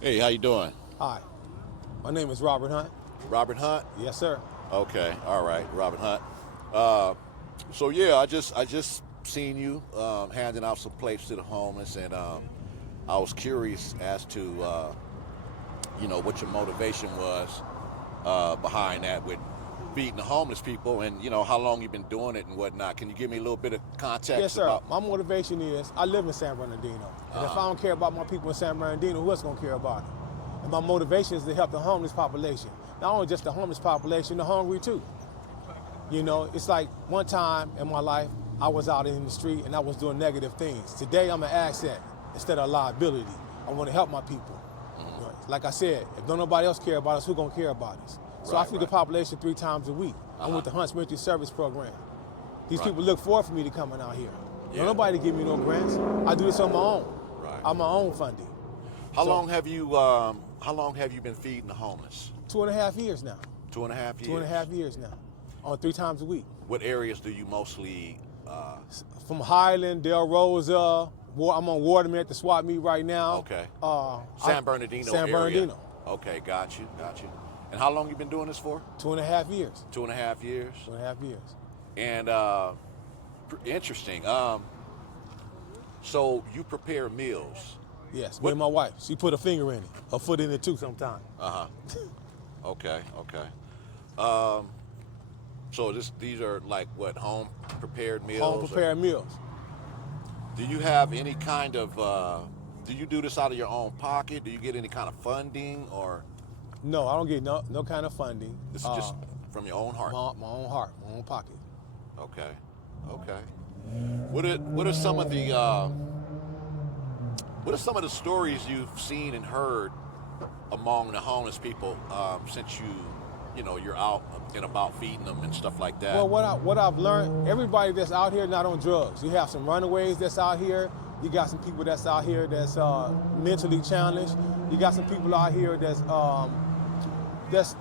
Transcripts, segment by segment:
Hey, how you doing? Hi, my name is Robert Hunt. Robert Hunt? Yes, sir. Okay, all right, Robert Hunt. Uh, so yeah, I just seen you handing out some plates to the homeless, and I was curious as to what your motivation was behind that with feeding the homeless people, and how long you've been doing it and whatnot. Can you give me a little bit of Yes, context sir. about? My motivation is I live in San Bernardino, and if I don't care about my people in San Bernardino, who else gonna care about it? And my motivation is to help the homeless population. Not only just the homeless population, the hungry too. It's like one time in my life I was out in the street and I was doing negative things. Today I'm an asset instead of a liability. I want to help my people. Like I said, if don't nobody else care about us, who gonna care about us? So I Right, feed the right. population 3 times a week. I'm Uh-huh. with the Hunts Mental Service Program. These Right. people look forward for me to coming out here. Yeah. Don't nobody give me no grants. I do this on my own. Right. I'm my own funding. How So long have you been feeding the homeless? 2.5 years now. 2.5 years. 2.5 years now. On 3 times a week. What areas do you mostly? From Highland, Del Rosa, I'm on Waterman at the swap meet right now. Okay. Uh, San Bernardino San area. Bernardino. Okay, got you. And how long you been doing this for? 2.5 years. 2.5 years. 2.5 years. And interesting. So you prepare meals. Yes, me What? and my wife. She put a finger in it, a foot in it too sometimes. Uh huh. Okay. Um, so these are like what, home prepared meals? Home or- prepared meals. Do you have any kind of? Do you do this out of your own pocket? Do you get any kind of funding, or No, I don't get no kind of funding. this is just from your own heart? My own heart, my own pocket. Okay. What are some of the stories you've seen and heard among the homeless people since you're out and about feeding them and stuff like that? Well, what I've learned, everybody that's out here not on drugs. You have some runaways that's out here. You got some people that's out here that's mentally challenged. You got some people out here that's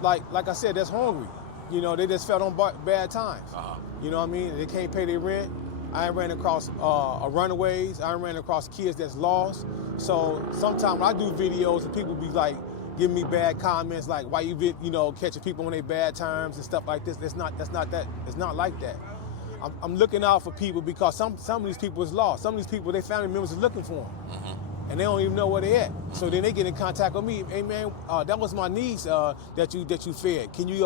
like I said, that's hungry. They just felt on bad times. Uh-huh. You know what I mean? They can't pay their rent. I ran across runaways. I ran across kids that's lost. So sometimes I do videos and people be like giving me bad comments like, why you catching people on their bad terms and stuff like this. It's not like that. I'm looking out for people because some of these people is lost. Some of these people, their family members are looking for them. Mm-hmm. And they don't even know where they at. So then they get in contact with me. Hey man, that was my niece that you fed. Can you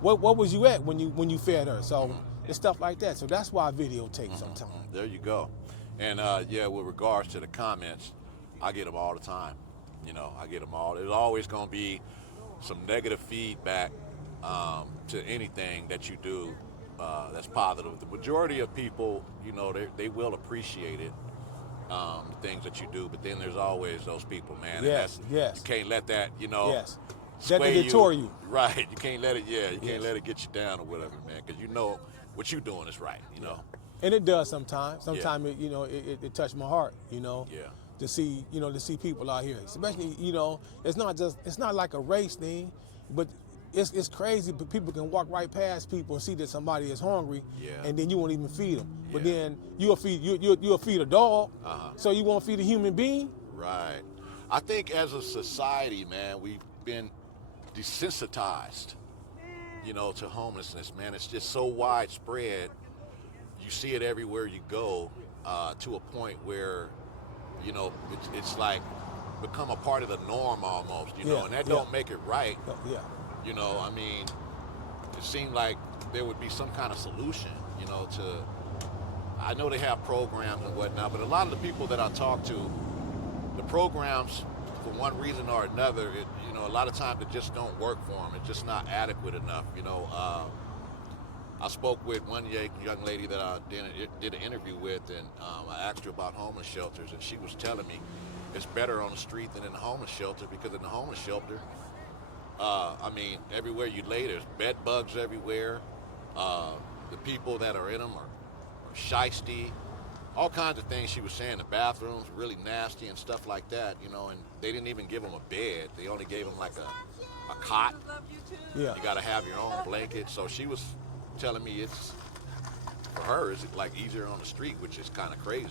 what was you at when you fed her? So it's stuff like that. So that's why I videotape sometimes. There you go. And yeah, with regards to the comments, I get them all the time. I get them all. There's always going to be some negative feedback to anything that you do that's positive. The majority of people, they will appreciate it, the things that you do. But then there's always those people, man. Yes, and yes. You can't let that, Yes. That sway they deter you. Right. You can't let it. Yeah. You Yes. can't let it get you down or whatever, man. Because what you're doing is right. And it does sometimes. Sometimes Yeah. it touched my heart, Yeah. to see people out here. Especially, it's not like a race thing, but it's crazy, but people can walk right past people and see that somebody is hungry, Yeah. and then you won't even feed them. But Yeah. then you'll feed a dog, Uh-huh. so you won't feed a human being. Right. I think as a society, man, we've been desensitized, to homelessness, man. It's just so widespread. You see it everywhere you go, to a point where, it's like become a part of the norm almost, Yeah, and that yeah. don't make it right. Yeah. I mean, it seemed like there would be some kind of solution, to, I know they have programs and whatnot, but a lot of the people that I talk to, the programs, for one reason or another, a lot of times it just don't work for them. It's just not adequate enough. I spoke with one young lady that I did an interview with, and I asked her about homeless shelters, and she was telling me it's better on the street than in the homeless shelter, because in the homeless shelter, everywhere you lay, there's bed bugs everywhere. The people that are in them are shiesty. All kinds of things she was saying. The bathrooms really nasty and stuff like that, and they didn't even give them a bed. They only gave them like a cot. Yeah. You got to have your own blanket. So she was telling me it's, for her, it's like easier on the street, which is kind of crazy,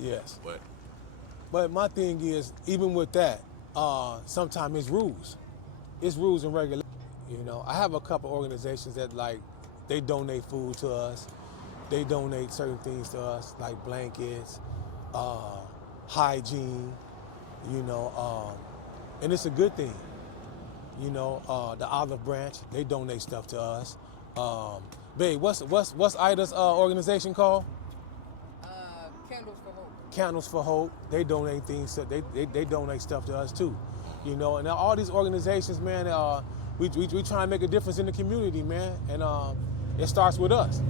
Yes. But But my thing is, even with that, Sometimes it's rules. It's rules and regulations. You know, I have a couple organizations that like they donate food to us. They donate certain things to us, like blankets, hygiene. You know, and it's a good thing. You know, the Olive Branch, they donate stuff to us. Babe, what's Ida's organization called? Candles for Hope. Candles for Hope. They donate things. They donate stuff to us too. You know, and all these organizations, man, we try and make a difference in the community, man. And it starts with us.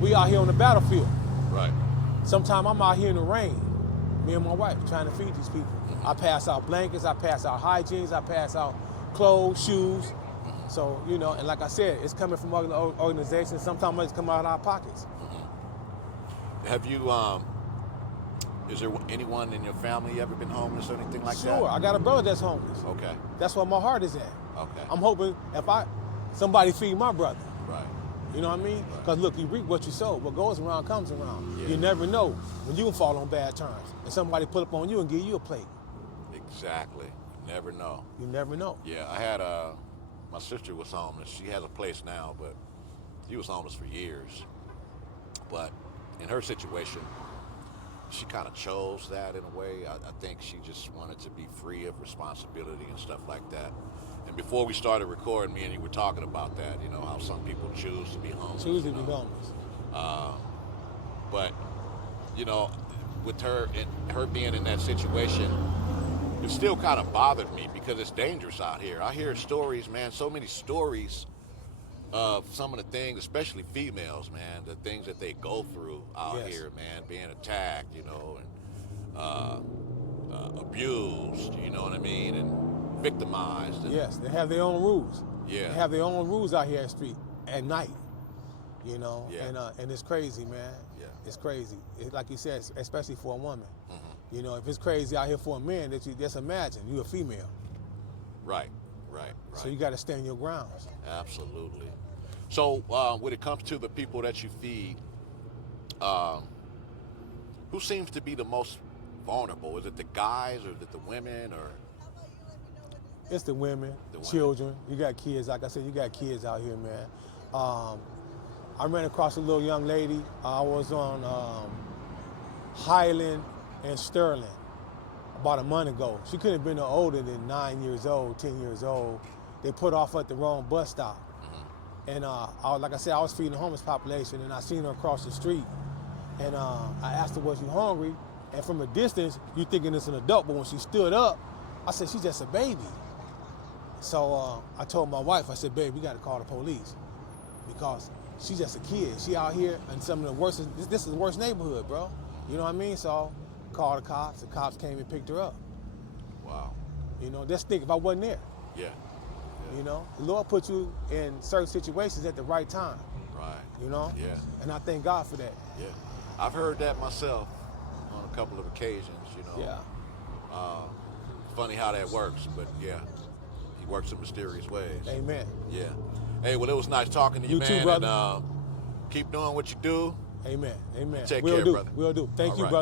We out here on the battlefield. Right. Sometimes I'm out here in the rain, me and my wife, trying to feed these people. I pass out blankets, I pass out hygienes, I pass out clothes, shoes. So, you know, and like I said, it's coming from other organizations. Sometimes it's come out of our pockets. Have you, is there anyone in your family ever been homeless or anything like that? Sure, I got a brother that's homeless. Okay. That's where my heart is at. Okay. I'm hoping somebody feed my brother. Right. You know what I mean? Because look, you reap what you sow. What goes around comes around. Yeah. You never know when you can fall on bad terms and somebody pull up on you and give you a plate. Exactly. You never know. You never know. Yeah, I had my sister was homeless. She has a place now, but she was homeless for years. But in her situation, she kind of chose that in a way. I think she just wanted to be free of responsibility and stuff like that. And before we started recording, me and you were talking about that, you know, how some people choose to be homeless. Choose to be homeless. But, you know, with her being in that situation, it still kind of bothered me because it's dangerous out here. I hear stories, man, so many stories of some of the things, especially females, man, the things that they go through out Yes. here, man, being attacked, you know, and abused, you know what I mean, and victimized. And, Yes, they have their own rules. Yeah. They have their own rules out here at the street at night. You know, Yeah. and it's crazy, man. Yeah. It's crazy. Like you said, especially for a woman. You know, if it's crazy out here for a man, just imagine you're a female. Right. So you got to stand your grounds. Absolutely. So when it comes to the people that you feed, who seems to be the most vulnerable? Is it the guys or is it the women or? It's the women, children. You got kids. Like I said, you got kids out here, man. I ran across a little young lady. I was on Highland and Sterling about a month ago. She couldn't have been no older than 9 years old, 10 years old. They put off at the wrong bus stop. And like I said, I was feeding the homeless population, and I seen her across the street. And I asked her, was you hungry? And from a distance, you thinking it's an adult, but when she stood up, I said, she's just a baby. So I told my wife, I said, babe, we got to call the police because she's just a kid. She out here in some of the worst, this is the worst neighborhood, bro. You know what I mean? So called the cops came and picked her up. Wow. You know, just think if I wasn't there. Yeah. You know, the Lord put you in certain situations at the right time. Right. You know? Yeah. And I thank God for that. Yeah. I've heard that myself on a couple of occasions, you know. Yeah. Funny how that works, but yeah, he works in mysterious ways. Amen. Yeah. Hey, well, it was nice talking to you, You man. too, brother. And keep doing what you do. Amen. Amen. Take Will care, do. brother. Will do. Thank All you, right. brother.